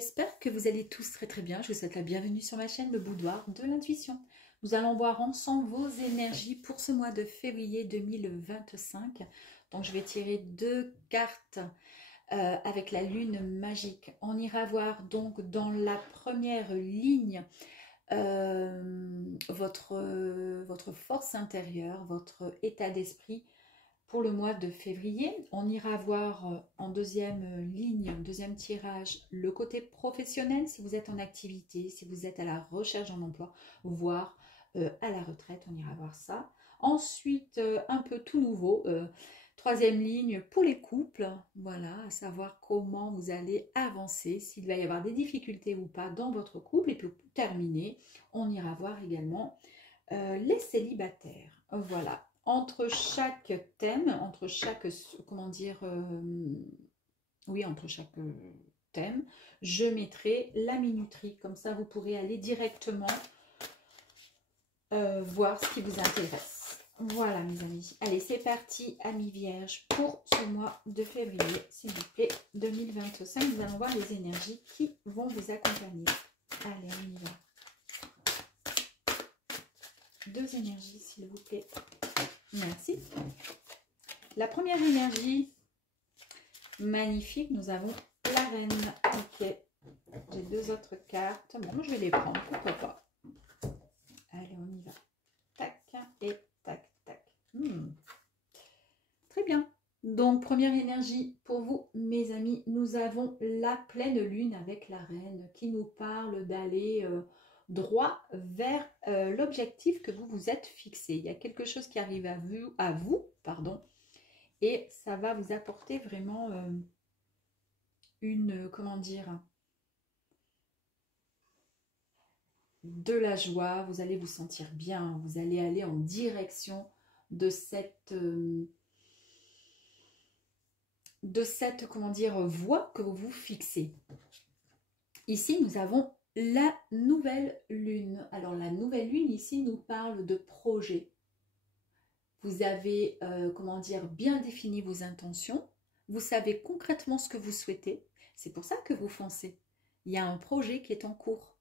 J'espère que vous allez tous très très bien. Je vous souhaite la bienvenue sur ma chaîne, le boudoir de l'intuition. Nous allons voir ensemble vos énergies pour ce mois de février 2025. Donc je vais tirer deux cartes avec la lune magique. On ira voir donc dans la première ligne votre force intérieure, votre état d'esprit. Pour le mois de février, on ira voir en deuxième ligne, deuxième tirage, le côté professionnel, si vous êtes en activité, si vous êtes à la recherche d'un emploi, voire à la retraite, on ira voir ça. Ensuite, un peu tout nouveau, troisième ligne pour les couples, voilà, à savoir comment vous allez avancer, s'il va y avoir des difficultés ou pas dans votre couple. Et puis pour terminer, on ira voir également les célibataires, voilà. Entre chaque thème, entre chaque, comment dire, oui, entre chaque thème, je mettrai la minuterie. Comme ça, vous pourrez aller directement voir ce qui vous intéresse. Voilà, mes amis. Allez, c'est parti, amis vierges, pour ce mois de février, s'il vous plaît, 2025. Nous allons voir les énergies qui vont vous accompagner. Allez, on y va. Deux énergies, s'il vous plaît. Merci. La première énergie, magnifique, nous avons la reine. Ok, j'ai deux autres cartes. Bon, je vais les prendre, pourquoi pas. Allez, on y va. Tac et tac, tac. Très bien. Donc, première énergie pour vous, mes amis. Nous avons la pleine lune avec la reine qui nous parle d'aller droit vers l'objectif que vous vous êtes fixé. Il y a quelque chose qui arrive à vous, pardon, et ça va vous apporter vraiment comment dire, de la joie. Vous allez vous sentir bien, vous allez aller en direction de cette comment dire, voie que vous vous fixez. Ici, nous avons la nouvelle lune. Alors, la nouvelle lune, ici, nous parle de projet. Vous avez, comment dire, bien défini vos intentions. Vous savez concrètement ce que vous souhaitez. C'est pour ça que vous foncez. Il y a un projet qui est en cours.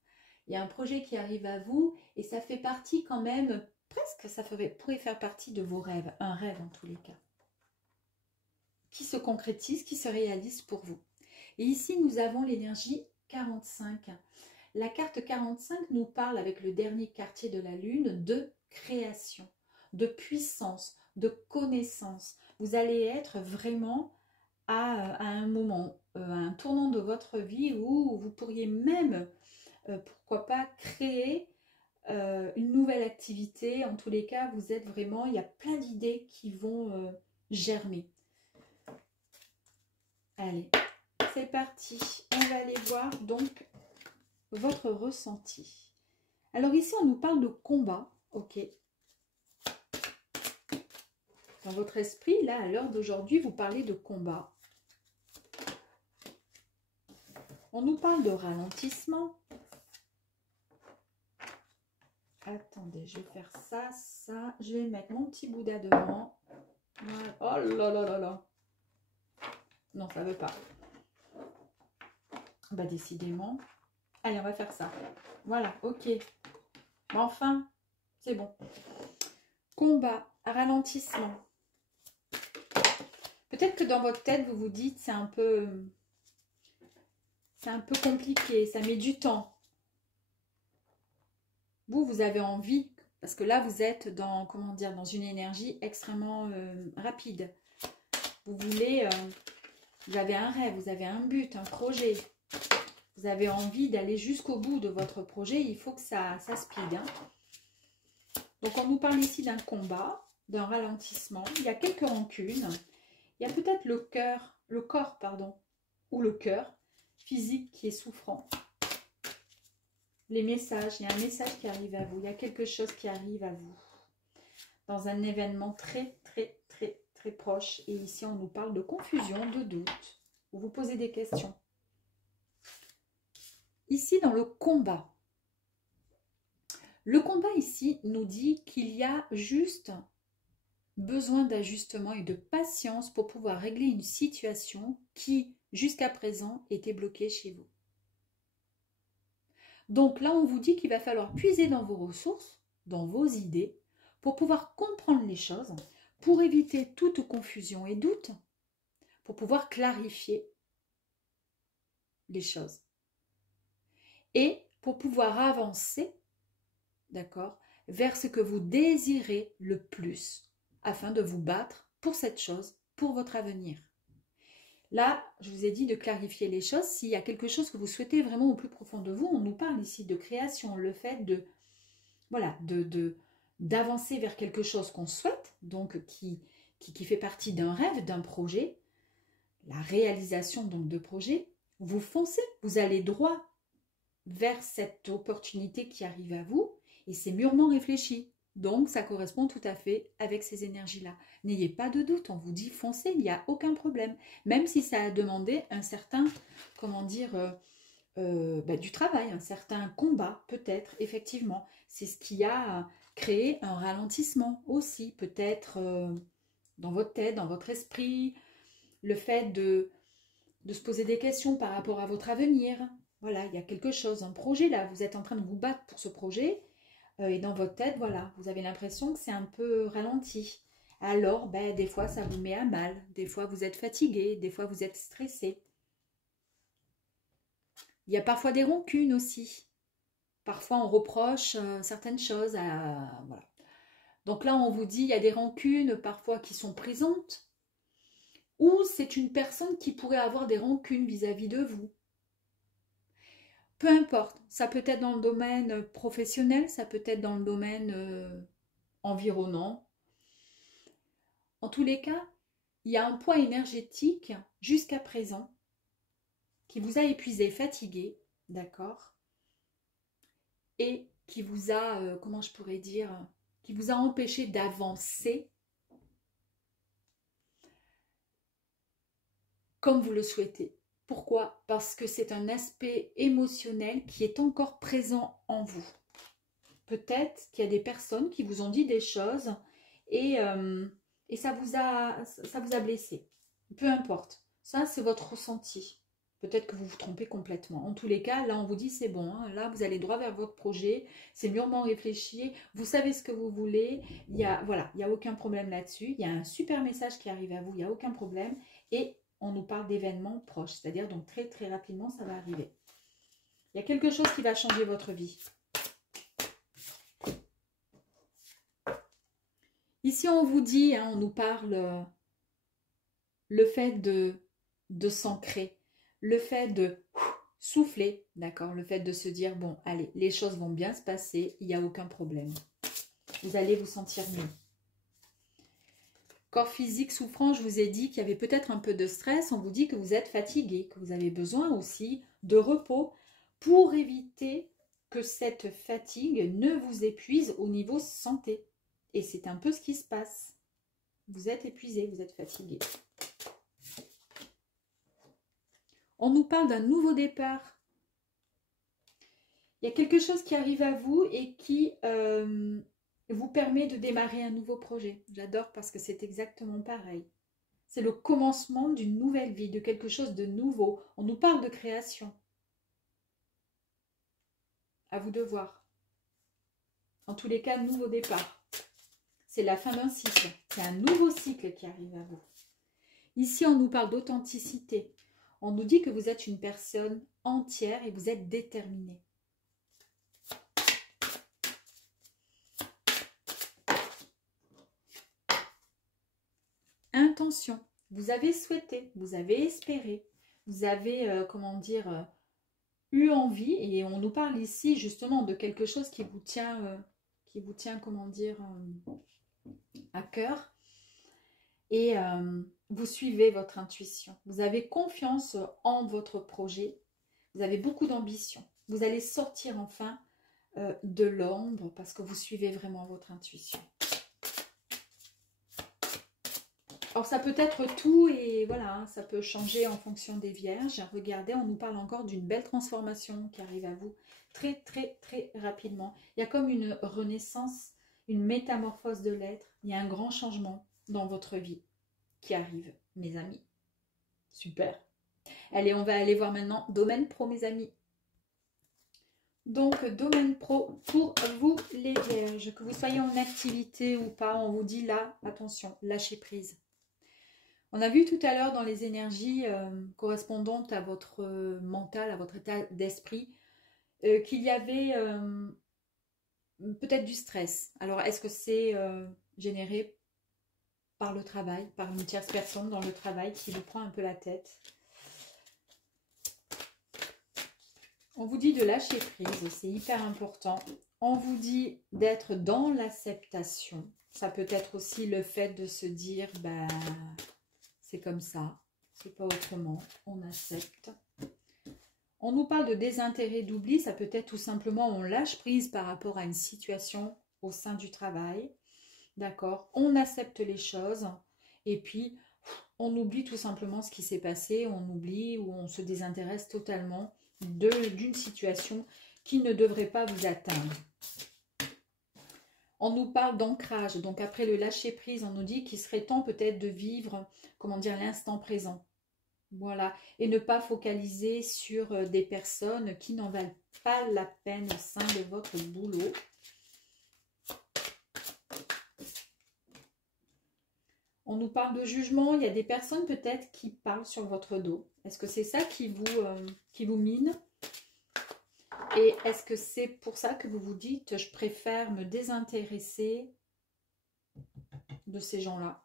Il y a un projet qui arrive à vous et ça fait partie quand même, presque, ça pourrait faire partie de vos rêves. Un rêve en tous les cas. Qui se concrétise, qui se réalise pour vous. Et ici, nous avons l'énergie 45. La carte 45 nous parle, avec le dernier quartier de la lune, de création, de puissance, de connaissance. Vous allez être vraiment à un moment, à un tournant de votre vie où vous pourriez même, pourquoi pas, créer une nouvelle activité. En tous les cas, vous êtes vraiment, il y a plein d'idées qui vont germer. Allez, c'est parti. On va aller voir donc votre ressenti. Alors ici, on nous parle de combat, ok. Dans votre esprit, là, à l'heure d'aujourd'hui, vous parlez de combat. On nous parle de ralentissement. Attendez, je vais faire ça, ça. Je vais mettre mon petit Bouddha devant. Voilà. Oh là là là là. Non, ça ne veut pas. Bah, décidément. Allez, on va faire ça. Voilà, ok. Mais enfin, c'est bon. Combat, ralentissement. Peut-être que dans votre tête, vous vous dites, c'est un peu compliqué, ça met du temps. Vous avez envie, parce que là, vous êtes dans, comment dire, dans une énergie extrêmement rapide. Vous voulez, vous avez un rêve, vous avez un but, un projet. Vous avez envie d'aller jusqu'au bout de votre projet, il faut que ça speed. Hein. Donc, on nous parle ici d'un combat, d'un ralentissement. Il y a quelques rancunes. Il y a peut-être le corps, pardon, ou le cœur physique qui est souffrant. Les messages, il y a un message qui arrive à vous. Il y a quelque chose qui arrive à vous. Dans un événement très, très, très, très proche. Et ici, on nous parle de confusion, de doute. Vous vous posez des questions. Ici, dans le combat ici nous dit qu'il y a juste besoin d'ajustement et de patience pour pouvoir régler une situation qui, jusqu'à présent, était bloquée chez vous. Donc là, on vous dit qu'il va falloir puiser dans vos ressources, dans vos idées, pour pouvoir comprendre les choses, pour éviter toute confusion et doute, pour pouvoir clarifier les choses. Et pour pouvoir avancer, d'accord, vers ce que vous désirez le plus, afin de vous battre pour cette chose, pour votre avenir. Là, je vous ai dit de clarifier les choses. S'il y a quelque chose que vous souhaitez vraiment au plus profond de vous, on nous parle ici de création, le fait de, voilà, d'avancer vers quelque chose qu'on souhaite, donc qui fait partie d'un rêve, d'un projet, la réalisation donc de projet. Vous foncez, vous allez droit vers cette opportunité qui arrive à vous et c'est mûrement réfléchi. Donc, ça correspond tout à fait avec ces énergies-là. N'ayez pas de doute, on vous dit foncez, il n'y a aucun problème. Même si ça a demandé un certain, comment dire, du travail, un certain combat, peut-être, effectivement. C'est ce qui a créé un ralentissement aussi, peut-être dans votre tête, dans votre esprit, le fait de se poser des questions par rapport à votre avenir. Voilà, il y a quelque chose, un projet là, vous êtes en train de vous battre pour ce projet, et dans votre tête, voilà, vous avez l'impression que c'est un peu ralenti. Alors, des fois, ça vous met à mal. Des fois, vous êtes fatigué. Des fois, vous êtes stressé. Il y a parfois des rancunes aussi. Parfois, on reproche certaines choses. Voilà. Donc là, on vous dit, il y a des rancunes parfois qui sont présentes. Ou c'est une personne qui pourrait avoir des rancunes vis-à-vis de vous. Peu importe, ça peut être dans le domaine professionnel, ça peut être dans le domaine environnant. En tous les cas, il y a un point énergétique jusqu'à présent qui vous a épuisé, fatigué, d'accord, et qui vous a, comment je pourrais dire, qui vous a empêché d'avancer comme vous le souhaitez. Pourquoi? Parce que c'est un aspect émotionnel qui est encore présent en vous. Peut-être qu'il y a des personnes qui vous ont dit des choses et ça vous a blessé. Peu importe. Ça, c'est votre ressenti. Peut-être que vous vous trompez complètement. En tous les cas, là, on vous dit c'est bon. Hein, là, vous allez droit vers votre projet. C'est mûrement réfléchi. Vous savez ce que vous voulez. Voilà, il n'y a aucun problème là-dessus. Il y a un super message qui arrive à vous. Il n'y a aucun problème. Et on nous parle d'événements proches. C'est-à-dire, donc, très, très rapidement, ça va arriver. Il y a quelque chose qui va changer votre vie. Ici, on vous dit, hein, on nous parle le fait de s'ancrer, le fait de souffler, d'accord, le fait de se dire, bon, allez, les choses vont bien se passer, il n'y a aucun problème. Vous allez vous sentir mieux. Corps physique souffrant, je vous ai dit qu'il y avait peut-être un peu de stress, on vous dit que vous êtes fatigué, que vous avez besoin aussi de repos pour éviter que cette fatigue ne vous épuise au niveau santé. Et c'est un peu ce qui se passe. Vous êtes épuisé, vous êtes fatigué. On nous parle d'un nouveau départ. Il y a quelque chose qui arrive à vous et qui vous permet de démarrer un nouveau projet. J'adore parce que c'est exactement pareil. C'est le commencement d'une nouvelle vie, de quelque chose de nouveau. On nous parle de création. À vous de voir. En tous les cas, nouveau départ. C'est la fin d'un cycle. C'est un nouveau cycle qui arrive à vous. Ici, on nous parle d'authenticité. On nous dit que vous êtes une personne entière et vous êtes déterminée. Intention. Vous avez souhaité, vous avez espéré, vous avez, comment dire, eu envie. Et on nous parle ici justement de quelque chose qui vous tient, comment dire, à cœur. Et vous suivez votre intuition. Vous avez confiance en votre projet. Vous avez beaucoup d'ambition. Vous allez sortir enfin de l'ombre parce que vous suivez vraiment votre intuition. Alors ça peut être tout et voilà, ça peut changer en fonction des vierges. Regardez, on nous parle encore d'une belle transformation qui arrive à vous très très très rapidement. Il y a comme une renaissance, une métamorphose de l'être. Il y a un grand changement dans votre vie qui arrive, mes amis. Super. Allez, on va aller voir maintenant domaine pro, mes amis. Donc, domaine pro pour vous les vierges, que vous soyez en activité ou pas, on vous dit là, attention, lâchez prise. On a vu tout à l'heure dans les énergies correspondantes à votre mental, à votre état d'esprit, qu'il y avait peut-être du stress. Alors, est-ce que c'est généré par le travail, par une tierce personne dans le travail qui vous prend un peu la tête? On vous dit de lâcher prise, c'est hyper important. On vous dit d'être dans l'acceptation. Ça peut être aussi le fait de se dire, bah, c'est comme ça, c'est pas autrement, on accepte. On nous parle de désintérêt, d'oubli, ça peut être tout simplement on lâche prise par rapport à une situation au sein du travail. D'accord? On accepte les choses et puis on oublie tout simplement ce qui s'est passé, on oublie ou on se désintéresse totalement d'une situation qui ne devrait pas vous atteindre. On nous parle d'ancrage, donc après le lâcher prise, on nous dit qu'il serait temps peut-être de vivre, comment dire, l'instant présent. Voilà, et ne pas focaliser sur des personnes qui n'en valent pas la peine au sein de votre boulot. On nous parle de jugement, il y a des personnes peut-être qui parlent sur votre dos. Est-ce que c'est ça qui vous mine? Et est-ce que c'est pour ça que vous vous dites, je préfère me désintéresser de ces gens-là?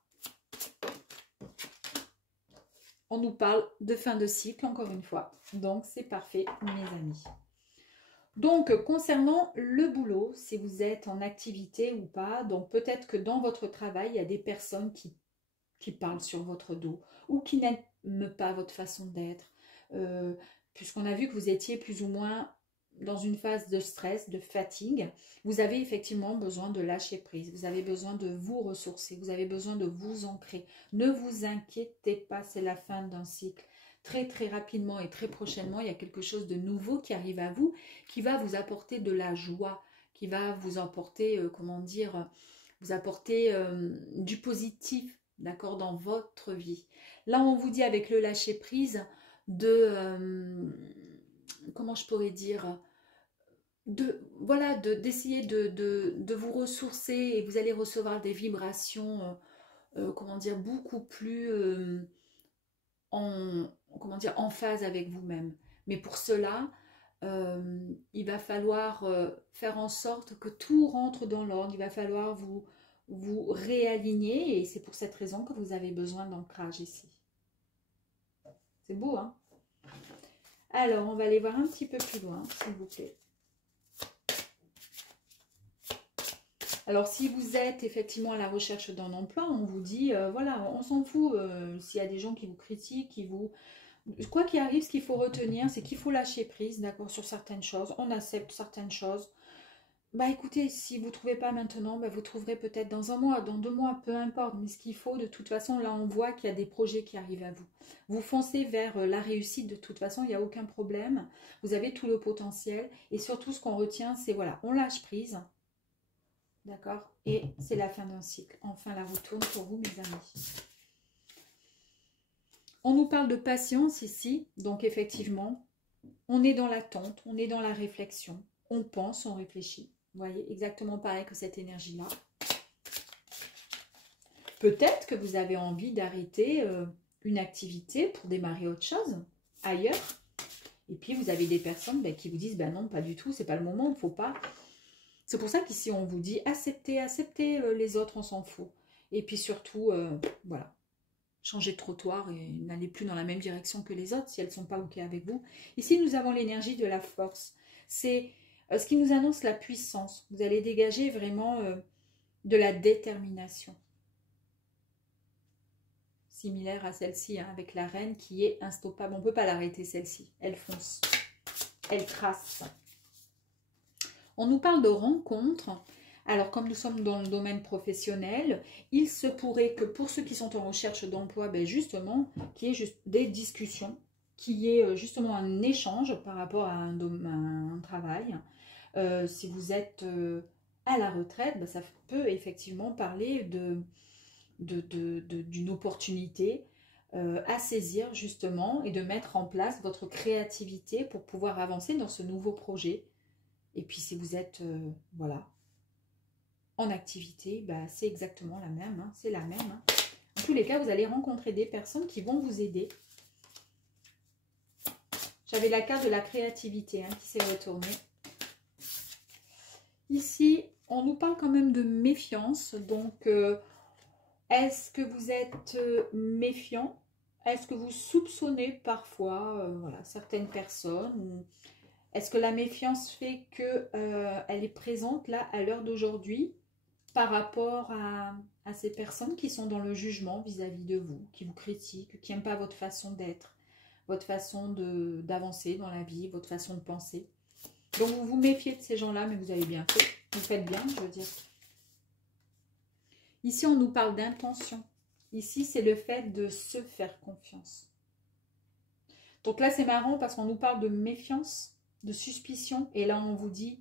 On nous parle de fin de cycle, encore une fois. Donc, c'est parfait, mes amis. Donc, concernant le boulot, si vous êtes en activité ou pas, donc peut-être que dans votre travail, il y a des personnes qui parlent sur votre dos ou qui n'aiment pas votre façon d'être. Puisqu'on a vu que vous étiez plus ou moins dans une phase de stress, de fatigue, vous avez effectivement besoin de lâcher prise, vous avez besoin de vous ressourcer, vous avez besoin de vous ancrer. Ne vous inquiétez pas, c'est la fin d'un cycle. Très très rapidement et très prochainement, il y a quelque chose de nouveau qui arrive à vous, qui va vous apporter de la joie, qui va vous apporter, comment dire, vous apporter du positif, d'accord, dans votre vie. Là, on vous dit avec le lâcher prise comment je pourrais dire, d'essayer de vous ressourcer et vous allez recevoir des vibrations, comment dire, beaucoup plus comment dire, en phase avec vous-même. Mais pour cela, il va falloir faire en sorte que tout rentre dans l'ordre, il va falloir vous réaligner et c'est pour cette raison que vous avez besoin d'ancrage ici. C'est beau, hein? Alors, on va aller voir un petit peu plus loin, s'il vous plaît. Alors, si vous êtes effectivement à la recherche d'un emploi, on vous dit, voilà, on s'en fout s'il y a des gens qui vous critiquent, Quoi qu'il arrive, ce qu'il faut retenir, c'est qu'il faut lâcher prise, d'accord, sur certaines choses. On accepte certaines choses. Bah écoutez, si vous ne trouvez pas maintenant, bah, vous trouverez peut-être dans un mois, dans 2 mois, peu importe. Mais ce qu'il faut, de toute façon, là on voit qu'il y a des projets qui arrivent à vous. Vous foncez vers la réussite, de toute façon, il n'y a aucun problème. Vous avez tout le potentiel. Et surtout, ce qu'on retient, c'est voilà, on lâche prise. D'accord? Et c'est la fin d'un cycle. Enfin, la roue tourne pour vous, mes amis. On nous parle de patience ici. Donc, effectivement, on est dans l'attente, on est dans la réflexion. On pense, on réfléchit. Vous voyez, exactement pareil que cette énergie-là. Peut-être que vous avez envie d'arrêter une activité pour démarrer autre chose, ailleurs. Et puis, vous avez des personnes qui vous disent, ben non, pas du tout, c'est pas le moment, il ne faut pas. C'est pour ça qu'ici, on vous dit, acceptez, acceptez les autres, on s'en fout. Et puis surtout, voilà, changez de trottoir et n'allez plus dans la même direction que les autres si elles ne sont pas OK avec vous. Ici, nous avons l'énergie de la force. C'est ce qui nous annonce la puissance. Vous allez dégager vraiment de la détermination. Similaire à celle-ci, hein, avec la reine qui est instoppable. On ne peut pas l'arrêter, celle-ci. Elle fonce. Elle trace. On nous parle de rencontres. Alors, comme nous sommes dans le domaine professionnel, il se pourrait que pour ceux qui sont en recherche d'emploi, justement, qu'il y ait juste des discussions, qu'il y ait justement un échange par rapport à un travail. Si vous êtes à la retraite, ça peut effectivement parler d'une opportunité à saisir justement et de mettre en place votre créativité pour pouvoir avancer dans ce nouveau projet. Et puis si vous êtes, voilà, en activité, bah, c'est exactement la même, hein, c'est la même. Hein. En tous les cas, vous allez rencontrer des personnes qui vont vous aider. J'avais la carte de la créativité hein, qui s'est retournée. Ici, on nous parle quand même de méfiance. Donc, est-ce que vous êtes méfiant? Est-ce que vous soupçonnez parfois voilà, certaines personnes? Est-ce que la méfiance fait qu'elle est présente là à l'heure d'aujourd'hui par rapport à ces personnes qui sont dans le jugement vis-à-vis de vous, qui vous critiquent, qui n'aiment pas votre façon d'être, votre façon d'avancer dans la vie, votre façon de penser. Donc vous vous méfiez de ces gens-là, mais vous avez bien fait. Vous faites bien, je veux dire. Ici, on nous parle d'intention. Ici, c'est le fait de se faire confiance. Donc là, c'est marrant parce qu'on nous parle de méfiance, de suspicion. Et là, on vous dit,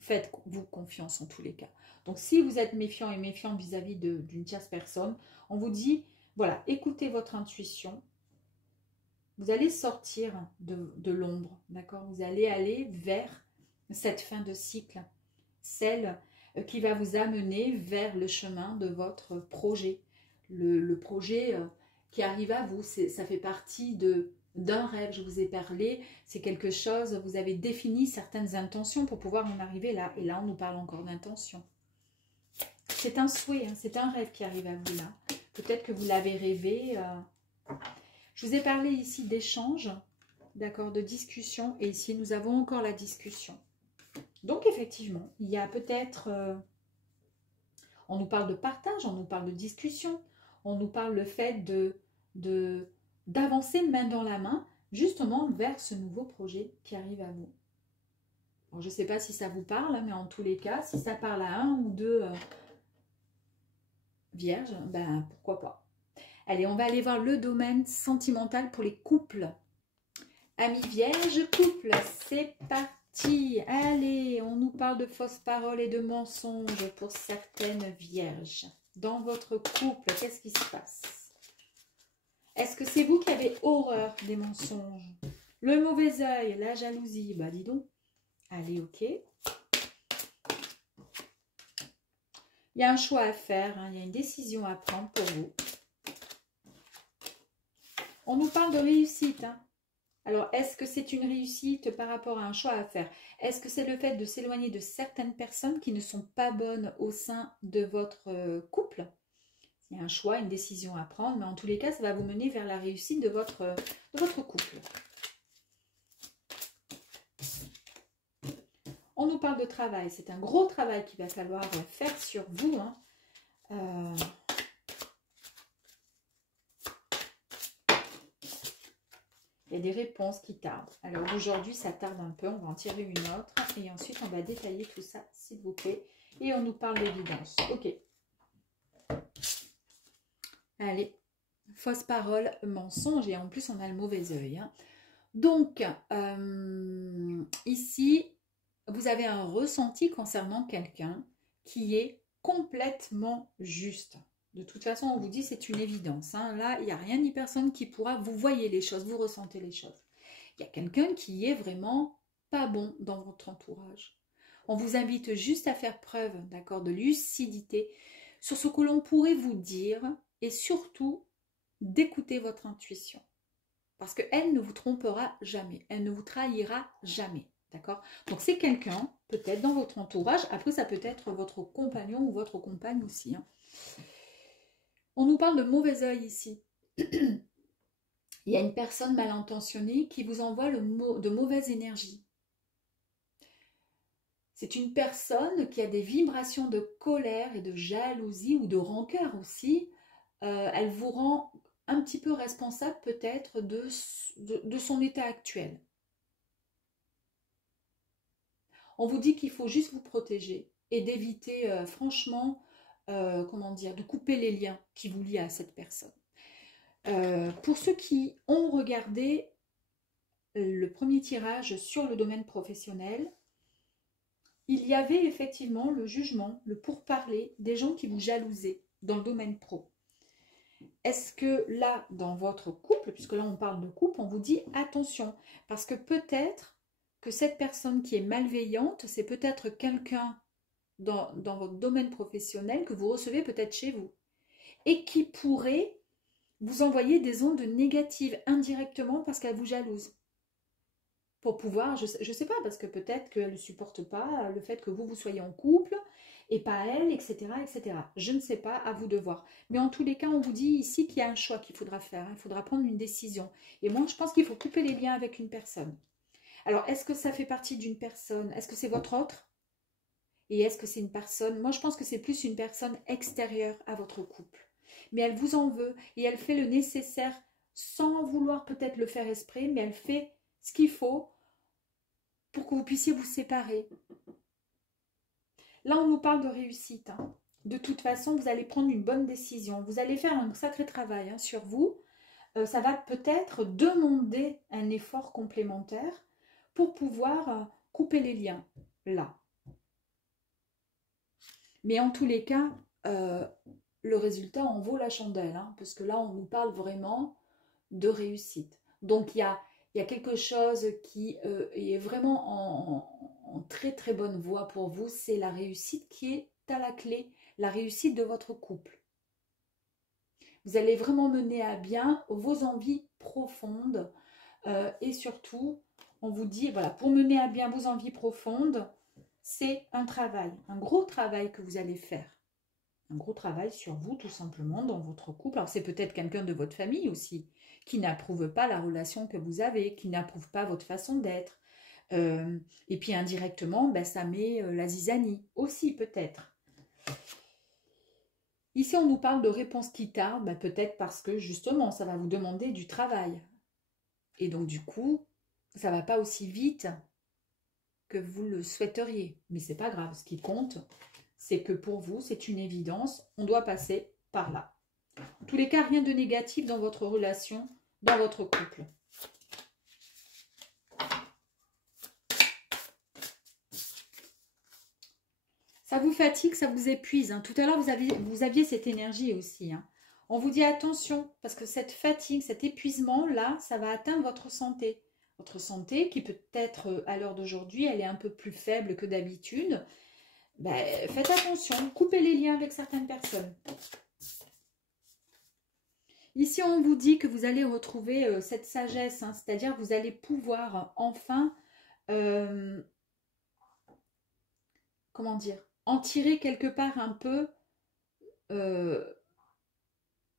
faites-vous confiance en tous les cas. Donc, si vous êtes méfiant et méfiante vis-à-vis d'une tierce personne, on vous dit, voilà, écoutez votre intuition. Vous allez sortir de l'ombre, d'accord? Vous allez aller vers cette fin de cycle, celle qui va vous amener vers le chemin de votre projet. Le projet qui arrive à vous, ça fait partie d'un rêve, je vous ai parlé, c'est quelque chose, vous avez défini certaines intentions pour pouvoir en arriver là. Et là, on nous parle encore d'intention. C'est un souhait, hein, c'est un rêve qui arrive à vous là. Peut-être que vous l'avez rêvé. Je vous ai parlé ici d'échange, d'accord, de discussion. Et ici, nous avons encore la discussion. Donc, effectivement, il y a peut-être... on nous parle de partage, on nous parle de discussion. On nous parle le fait d'avancer main dans la main, justement, vers ce nouveau projet qui arrive à vous. Bon, je ne sais pas si ça vous parle, mais en tous les cas, si ça parle à un ou deux vierges, ben pourquoi pas. Allez, on va aller voir le domaine sentimental pour les couples. Amis vierges, couple, c'est parti. Allez, on nous parle de fausses paroles et de mensonges pour certaines vierges. Dans votre couple, qu'est-ce qui se passe? Est-ce que c'est vous qui avez horreur des mensonges? Le mauvais œil, la jalousie, bah dis donc. Allez, ok. Il y a un choix à faire, hein, il y a une décision à prendre pour vous. On nous parle de réussite. Hein. Alors, est-ce que c'est une réussite par rapport à un choix à faire? Est-ce que c'est le fait de s'éloigner de certaines personnes qui ne sont pas bonnes au sein de votre couple? Il y a un choix, une décision à prendre, mais en tous les cas, ça va vous mener vers la réussite de votre couple. On nous parle de travail. C'est un gros travail qu'il va falloir faire sur vous. Hein. Il y a des réponses qui tardent. Alors aujourd'hui, ça tarde un peu. On va en tirer une autre. Et ensuite, on va détailler tout ça, s'il vous plaît. Et on nous parle d'évidence. Ok. Allez. Fausse parole, mensonge. Et en plus, on a le mauvais œil. Hein. Donc, ici... vous avez un ressenti concernant quelqu'un qui est complètement juste. De toute façon, on vous dit c'est une évidence. Hein. Là, il n'y a rien ni personne qui pourra... Vous voyez les choses, vous ressentez les choses. Il y a quelqu'un qui est vraiment pas bon dans votre entourage. On vous invite juste à faire preuve, d'accord, de lucidité sur ce que l'on pourrait vous dire et surtout d'écouter votre intuition. Parce qu'elle ne vous trompera jamais, elle ne vous trahira jamais. D'accord? Donc, c'est quelqu'un, peut-être dans votre entourage. Après, ça peut être votre compagnon ou votre compagne aussi. Hein. On nous parle de mauvais œil ici. Il y a une personne mal intentionnée qui vous envoie de mauvaises énergies. C'est une personne qui a des vibrations de colère et de jalousie ou de rancœur aussi. Elle vous rend un petit peu responsable peut-être de son état actuel. On vous dit qu'il faut juste vous protéger et d'éviter franchement, comment dire, de couper les liens qui vous lient à cette personne. Pour ceux qui ont regardé le premier tirage sur le domaine professionnel, il y avait effectivement le jugement, le pourparler des gens qui vous jalousaient dans le domaine pro. Est-ce que là, dans votre couple, puisque là on parle de couple, on vous dit attention, parce que peut-être que cette personne qui est malveillante, c'est peut-être quelqu'un dans votre domaine professionnel que vous recevez peut-être chez vous et qui pourrait vous envoyer des ondes négatives indirectement parce qu'elle vous jalouse. Pour pouvoir, je ne sais pas, parce que peut-être qu'elle ne supporte pas le fait que vous soyez en couple et pas elle, etc., etc. Je ne sais pas, à vous de voir. Mais en tous les cas, on vous dit ici qu'il y a un choix qu'il faudra faire. Il faudra prendre une décision. Et moi, je pense qu'il faut couper les liens avec une personne. Alors, est-ce que ça fait partie d'une personne? Est-ce que c'est votre autre? Et est-ce que c'est une personne? Moi, je pense que c'est plus une personne extérieure à votre couple. Mais elle vous en veut et elle fait le nécessaire sans vouloir peut-être le faire exprès, mais elle fait ce qu'il faut pour que vous puissiez vous séparer. Là, on nous parle de réussite. Hein. De toute façon, vous allez prendre une bonne décision. Vous allez faire un sacré travail hein, sur vous. Ça va peut-être demander un effort complémentaire pour pouvoir couper les liens, là. Mais en tous les cas, le résultat en vaut la chandelle, hein, parce que là, on nous parle vraiment de réussite. Donc, il y a quelque chose qui est vraiment en très très bonne voie pour vous, c'est la réussite qui est à la clé, la réussite de votre couple. Vous allez vraiment mener à bien vos envies profondes et surtout, on vous dit, voilà, pour mener à bien vos envies profondes, c'est un travail, un gros travail que vous allez faire. Un gros travail sur vous, tout simplement, dans votre couple. Alors, c'est peut-être quelqu'un de votre famille aussi, qui n'approuve pas la relation que vous avez, qui n'approuve pas votre façon d'être. Et puis, indirectement, ben, ça met la zizanie aussi, peut-être. Ici, on nous parle de réponse qui tarde, ben, peut-être parce que, justement, ça va vous demander du travail. Et donc, du coup, ça ne va pas aussi vite que vous le souhaiteriez. Mais ce n'est pas grave. Ce qui compte, c'est que pour vous, c'est une évidence. On doit passer par là. En tous les cas, rien de négatif dans votre relation, dans votre couple. Ça vous fatigue, ça vous épuise. Hein. Tout à l'heure, vous aviez cette énergie aussi. Hein. On vous dit attention, parce que cette fatigue, cet épuisement-là, ça va atteindre votre santé. Votre santé qui peut-être, à l'heure d'aujourd'hui, elle est un peu plus faible que d'habitude. Ben, faites attention, coupez les liens avec certaines personnes. Ici, on vous dit que vous allez retrouver cette sagesse, hein, c'est-à-dire que vous allez pouvoir enfin, comment dire, en tirer quelque part un peu,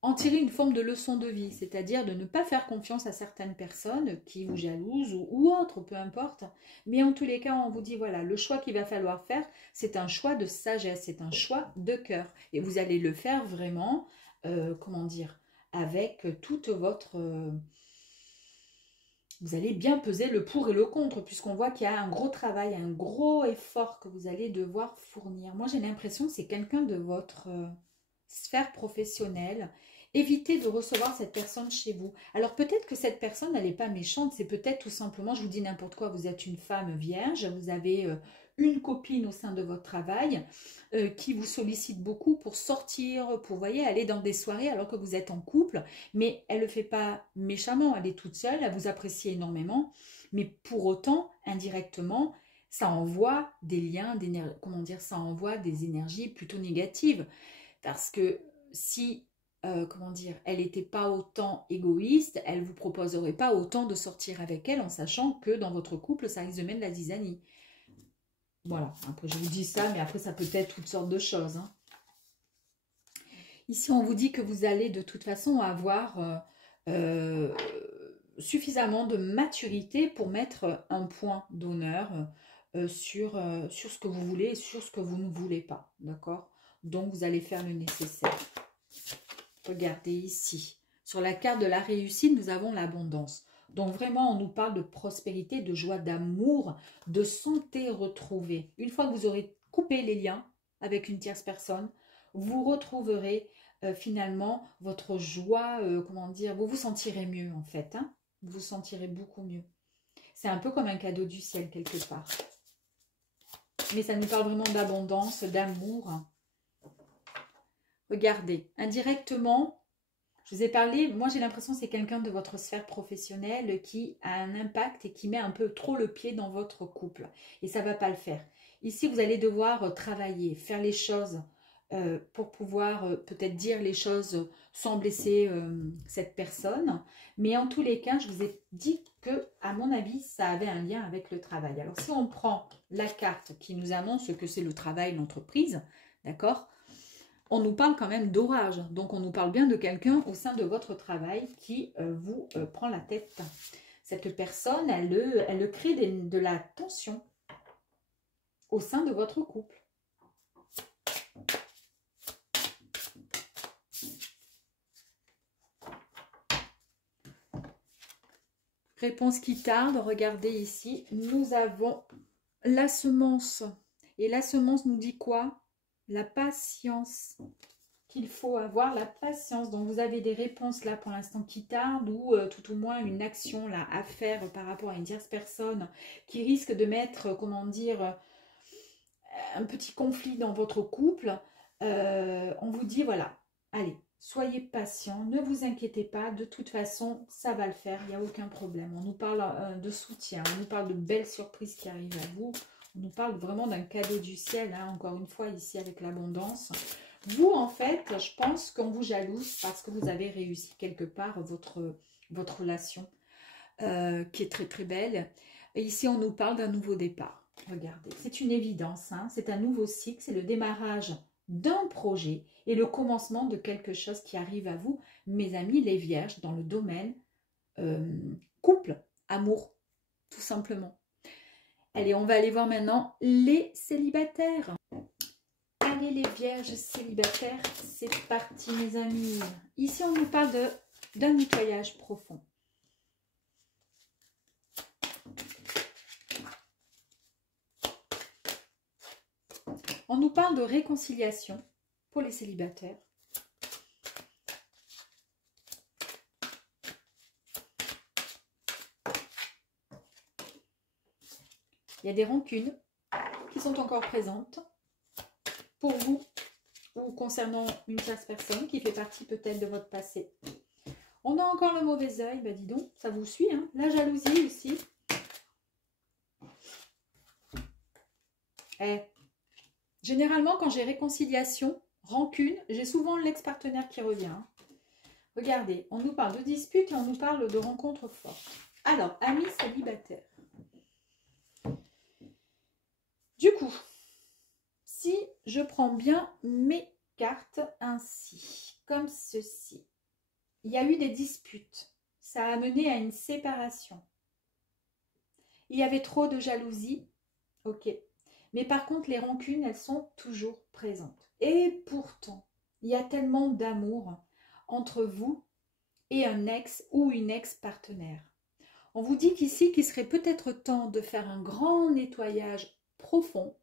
en tirer une forme de leçon de vie, c'est-à-dire de ne pas faire confiance à certaines personnes qui vous jalousent ou autres, peu importe. Mais en tous les cas, on vous dit, voilà, le choix qu'il va falloir faire, c'est un choix de sagesse, c'est un choix de cœur. Et vous allez le faire vraiment, comment dire, avec toute votre... vous allez bien peser le pour et le contre, puisqu'on voit qu'il y a un gros travail, un gros effort que vous allez devoir fournir. Moi, j'ai l'impression que c'est quelqu'un de votre sphère professionnelle. Évitez de recevoir cette personne chez vous. Alors peut-être que cette personne, elle n'est pas méchante, c'est peut-être tout simplement, je vous dis n'importe quoi, vous êtes une femme vierge, vous avez une copine au sein de votre travail qui vous sollicite beaucoup pour sortir, pour, voyez, aller dans des soirées alors que vous êtes en couple, mais elle ne le fait pas méchamment, elle est toute seule, elle vous apprécie énormément, mais pour autant, indirectement, ça envoie des liens, comment dire, ça envoie des énergies plutôt négatives. Parce que si, comment dire, elle n'était pas autant égoïste, elle ne vous proposerait pas autant de sortir avec elle en sachant que dans votre couple, ça risque de mettre la zizanie. Voilà, après je vous dis ça, mais après ça peut être toutes sortes de choses. Hein. Ici, on vous dit que vous allez de toute façon avoir suffisamment de maturité pour mettre un point d'honneur sur ce que vous voulez et sur ce que vous ne voulez pas. D'accord ? Donc, vous allez faire le nécessaire. Regardez ici. Sur la carte de la réussite, nous avons l'abondance. Donc, vraiment, on nous parle de prospérité, de joie, d'amour, de santé retrouvée. Une fois que vous aurez coupé les liens avec une tierce personne, vous retrouverez finalement votre joie, comment dire, vous vous sentirez mieux en fait. Hein, vous vous sentirez beaucoup mieux. C'est un peu comme un cadeau du ciel quelque part. Mais ça nous parle vraiment d'abondance, d'amour. Regardez, indirectement, Je vous ai parlé, moi j'ai l'impression que c'est quelqu'un de votre sphère professionnelle qui a un impact et qui met un peu trop le pied dans votre couple. Et ça ne va pas le faire. Ici, vous allez devoir travailler, faire les choses pour pouvoir peut-être dire les choses sans blesser cette personne. Mais en tous les cas, je vous ai dit que, à mon avis, ça avait un lien avec le travail. Alors, si on prend la carte qui nous annonce que c'est le travail, l'entreprise, d'accord ? On nous parle quand même d'orage. Donc, on nous parle bien de quelqu'un au sein de votre travail qui vous prend la tête. Cette personne, elle crée de la tension au sein de votre couple. Réponse qui tarde, regardez ici, nous avons la semence. Et la semence nous dit quoi? La patience. Qu'il faut avoir la patience. Donc vous avez des réponses là pour l'instant qui tardent ou tout au moins une action là à faire par rapport à une tierce personne qui risque de mettre, comment dire, un petit conflit dans votre couple. On vous dit voilà, allez, soyez patient, ne vous inquiétez pas, de toute façon ça va le faire, il n'y a aucun problème. On nous parle de soutien, on nous parle de belles surprises qui arrivent à vous, on nous parle vraiment d'un cadeau du ciel, hein, encore une fois ici avec l'abondance. Vous, en fait, je pense qu'on vous jalouse parce que vous avez réussi quelque part votre relation qui est très très belle. Et ici, on nous parle d'un nouveau départ. Regardez, c'est une évidence, hein, c'est un nouveau cycle, c'est le démarrage d'un projet et le commencement de quelque chose qui arrive à vous, mes amis les vierges, dans le domaine couple, amour, tout simplement. Allez, on va aller voir maintenant les célibataires. Allez les vierges célibataires, c'est parti mes amis. Ici on nous parle d'un nettoyage profond. On nous parle de réconciliation pour les célibataires. Il y a des rancunes qui sont encore présentes pour vous ou concernant une tierce personne qui fait partie peut-être de votre passé. On a encore le mauvais œil, bah dis donc, ça vous suit, hein. La jalousie aussi. Généralement, quand j'ai réconciliation, rancune, j'ai souvent l'ex-partenaire qui revient. Hein. Regardez, on nous parle de disputes et on nous parle de rencontres fortes. Alors, amis célibataires. Du coup, si je prends bien mes cartes ainsi, comme ceci, il y a eu des disputes. Ça a mené à une séparation. Il y avait trop de jalousie. Ok. Mais par contre, les rancunes, elles sont toujours présentes. Et pourtant, il y a tellement d'amour entre vous et un ex ou une ex-partenaire. On vous dit qu'ici, qu'il serait peut-être temps de faire un grand nettoyage profond.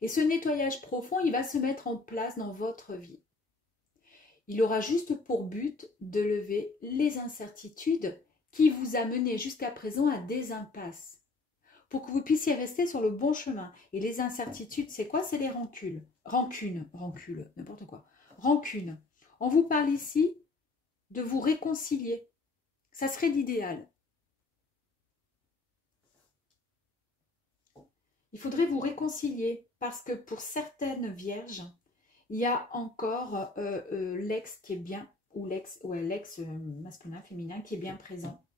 Et ce nettoyage profond, il va se mettre en place dans votre vie. Il aura juste pour but de lever les incertitudes qui vous a mené jusqu'à présent à des impasses. Pour que vous puissiez rester sur le bon chemin. Et les incertitudes, c'est quoi? C'est les rancunes. Rancunes, n'importe quoi. Rancunes. On vous parle ici de vous réconcilier. Ça serait l'idéal. Il faudrait vous réconcilier parce que pour certaines vierges, il y a encore l'ex qui est bien, ou l'ex masculin, féminin qui est bien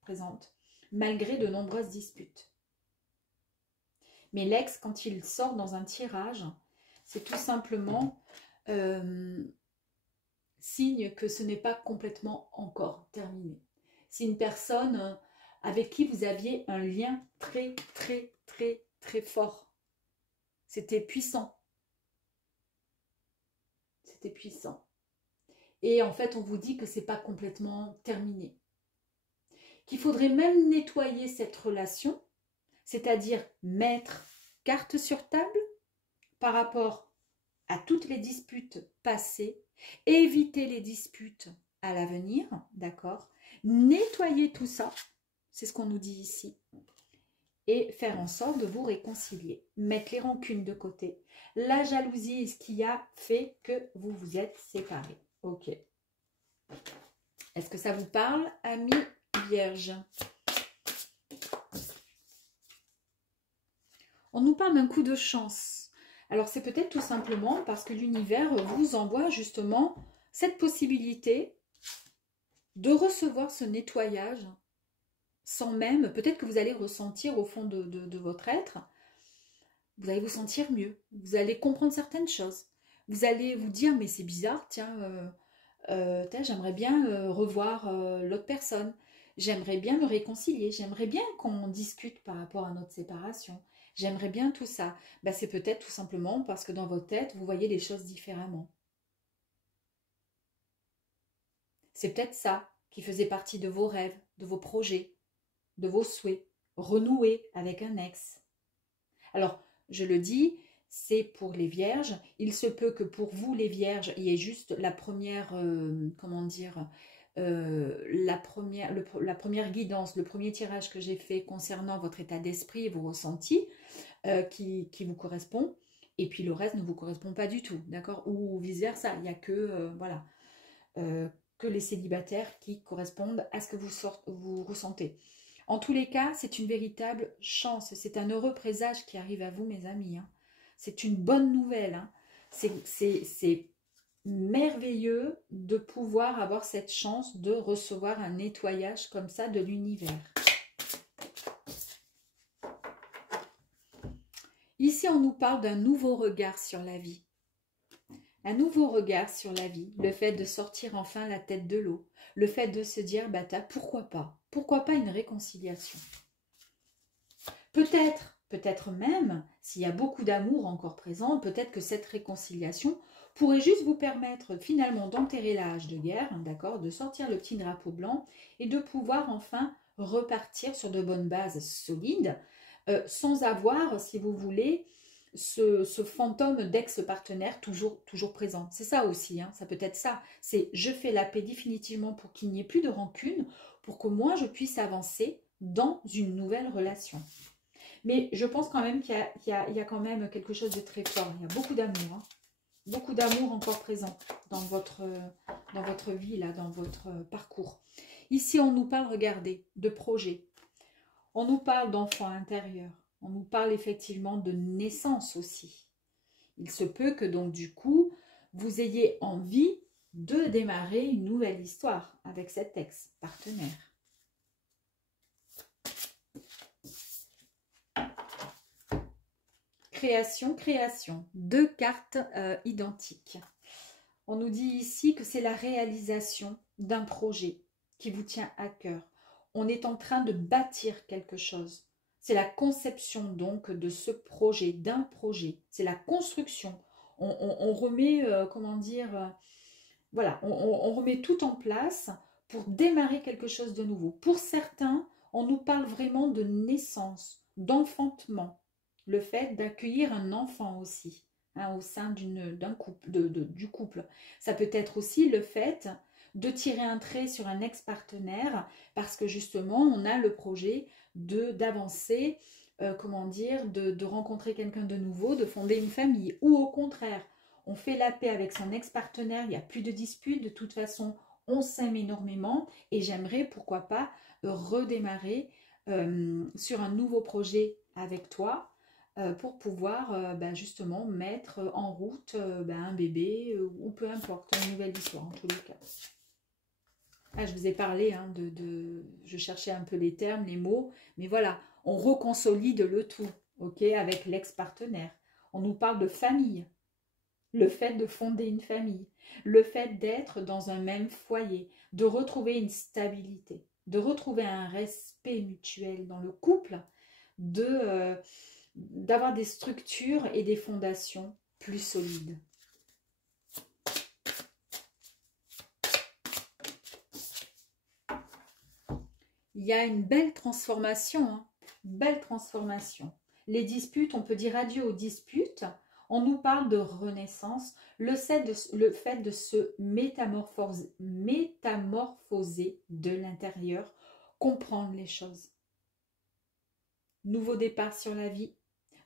présente, malgré de nombreuses disputes. Mais l'ex, quand il sort dans un tirage, c'est tout simplement signe que ce n'est pas complètement encore terminé. C'est une personne avec qui vous aviez un lien très, très, très, très fort. C'était puissant. C'était puissant. Et en fait, on vous dit que ce n'est pas complètement terminé. Qu'il faudrait même nettoyer cette relation, c'est-à-dire mettre carte sur table par rapport à toutes les disputes passées, éviter les disputes à l'avenir, d'accord? Nettoyer tout ça, c'est ce qu'on nous dit ici. et faire en sorte de vous réconcilier. Mettre les rancunes de côté. La jalousie est ce qui a fait que vous vous êtes séparés. Ok. Est-ce que ça vous parle, amis vierges? On nous parle d'un coup de chance. Alors, c'est peut-être tout simplement parce que l'univers vous envoie justement cette possibilité de recevoir ce nettoyage sans même, peut-être que vous allez ressentir au fond de votre être, vous allez vous sentir mieux, vous allez comprendre certaines choses. Vous allez vous dire, mais c'est bizarre, tiens, j'aimerais bien revoir l'autre personne. J'aimerais bien me réconcilier. J'aimerais bien qu'on discute par rapport à notre séparation. J'aimerais bien tout ça. Ben, c'est peut-être tout simplement parce que dans votre tête, vous voyez les choses différemment. C'est peut-être ça qui faisait partie de vos rêves, de vos projets, de vos souhaits. Renouer avec un ex. Alors, je le dis, c'est pour les vierges. Il se peut que pour vous, les vierges, il y ait juste la première, comment dire, la première guidance, le premier tirage que j'ai fait concernant votre état d'esprit et vos ressentis qui vous correspond. Et puis le reste ne vous correspond pas du tout, d'accord? Ou vice-versa, il n'y a que, voilà, que les célibataires qui correspondent à ce que vous ressentez. En tous les cas, c'est une véritable chance. C'est un heureux présage qui arrive à vous, mes amis. Hein. C'est une bonne nouvelle. Hein. C'est merveilleux de pouvoir avoir cette chance de recevoir un nettoyage comme ça de l'univers. Ici, on nous parle d'un nouveau regard sur la vie. Un nouveau regard sur la vie, le fait de sortir enfin la tête de l'eau, le fait de se dire, bah, pourquoi pas? Pourquoi pas une réconciliation? Peut-être même, s'il y a beaucoup d'amour encore présent, peut-être que cette réconciliation pourrait juste vous permettre finalement d'enterrer la hache de guerre, d'accord, de sortir le petit drapeau blanc et de pouvoir enfin repartir sur de bonnes bases solides, sans avoir, si vous voulez, ce fantôme d'ex-partenaire toujours présent. C'est ça aussi, hein, ça peut être ça. C'est je fais la paix définitivement pour qu'il n'y ait plus de rancune, pour que moi je puisse avancer dans une nouvelle relation. Mais je pense quand même qu'il y a quand même quelque chose de très fort. Il y a beaucoup d'amour, hein. Beaucoup d'amour encore présent dans votre vie, là, dans votre parcours. Ici, on nous parle, regardez, de projet. On nous parle d'enfant intérieur. On nous parle effectivement de naissance aussi. Il se peut que donc du coup, vous ayez envie de démarrer une nouvelle histoire avec cet ex-partenaire. Création, création. Deux cartes identiques. On nous dit ici que c'est la réalisation d'un projet qui vous tient à cœur. On est en train de bâtir quelque chose. C'est la conception donc de ce projet, d'un projet. C'est la construction. On remet, comment dire, voilà, on remet tout en place pour démarrer quelque chose de nouveau. Pour certains, on nous parle vraiment de naissance, d'enfantement. Le fait d'accueillir un enfant aussi, hein, au sein d'un couple, du couple. Ça peut être aussi le fait de tirer un trait sur un ex-partenaire parce que justement, on a le projet d'avancer, comment dire, de rencontrer quelqu'un de nouveau, de fonder une famille. Ou au contraire, on fait la paix avec son ex-partenaire, il n'y a plus de dispute, de toute façon, on s'aime énormément et j'aimerais, pourquoi pas, redémarrer sur un nouveau projet avec toi pour pouvoir justement mettre en route un bébé ou peu importe, une nouvelle histoire en tous les cas. Ah, je vous ai parlé hein, je cherchais un peu les termes, les mots, mais voilà, on reconsolide le tout, ok, avec l'ex-partenaire. On nous parle de famille, le fait de fonder une famille, le fait d'être dans un même foyer, de retrouver une stabilité, de retrouver un respect mutuel dans le couple, d'avoir des structures et des fondations plus solides. Il y a une belle transformation, hein, belle transformation. Les disputes, on peut dire adieu aux disputes. On nous parle de renaissance, le fait de se métamorphoser de l'intérieur, comprendre les choses. Nouveau départ sur la vie.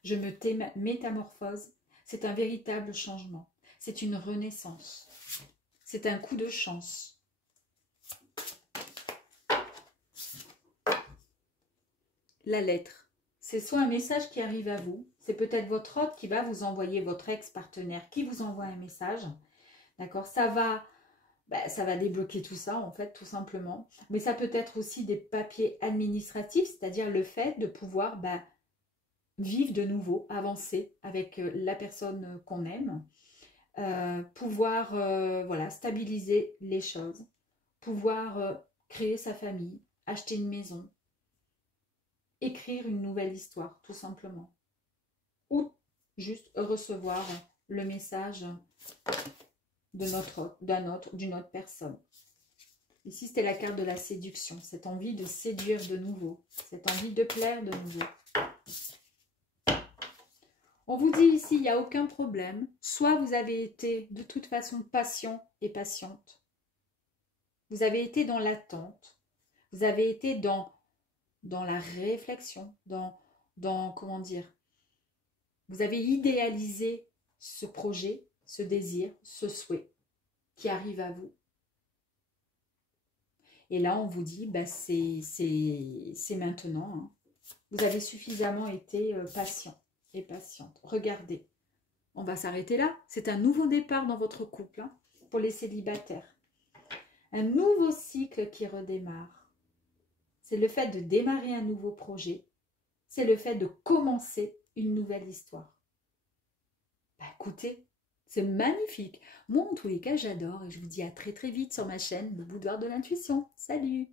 Je me métamorphose. C'est un véritable changement. C'est une renaissance. C'est un coup de chance. La lettre. C'est soit un message qui arrive à vous. C'est peut-être votre hôte qui va vous envoyer, votre ex-partenaire qui vous envoie un message. D'accord? Ça va débloquer tout ça, en fait, tout simplement. Mais ça peut être aussi des papiers administratifs, c'est-à-dire le fait de pouvoir vivre de nouveau, avancer avec la personne qu'on aime, pouvoir voilà, stabiliser les choses, pouvoir créer sa famille, acheter une maison, écrire une nouvelle histoire, tout simplement. Ou juste recevoir le message d'une autre personne. Ici, c'était la carte de la séduction, cette envie de séduire de nouveau, cette envie de plaire de nouveau. On vous dit ici, il n'y a aucun problème. Soit vous avez été de toute façon patient et patiente. Vous avez été dans l'attente. Vous avez été dans la réflexion, dans comment dire, vous avez idéalisé ce projet, ce désir, ce souhait qui arrive à vous. Et là, on vous dit, c'est maintenant. Hein. Vous avez suffisamment été patient et patiente. Regardez, on va s'arrêter là. C'est un nouveau départ dans votre couple hein, pour les célibataires. Un nouveau cycle qui redémarre. C'est le fait de démarrer un nouveau projet. C'est le fait de commencer une nouvelle histoire. Écoutez, c'est magnifique. Moi, en tous les cas, j'adore et je vous dis à très très vite sur ma chaîne, le Boudoir de l'intuition. Salut!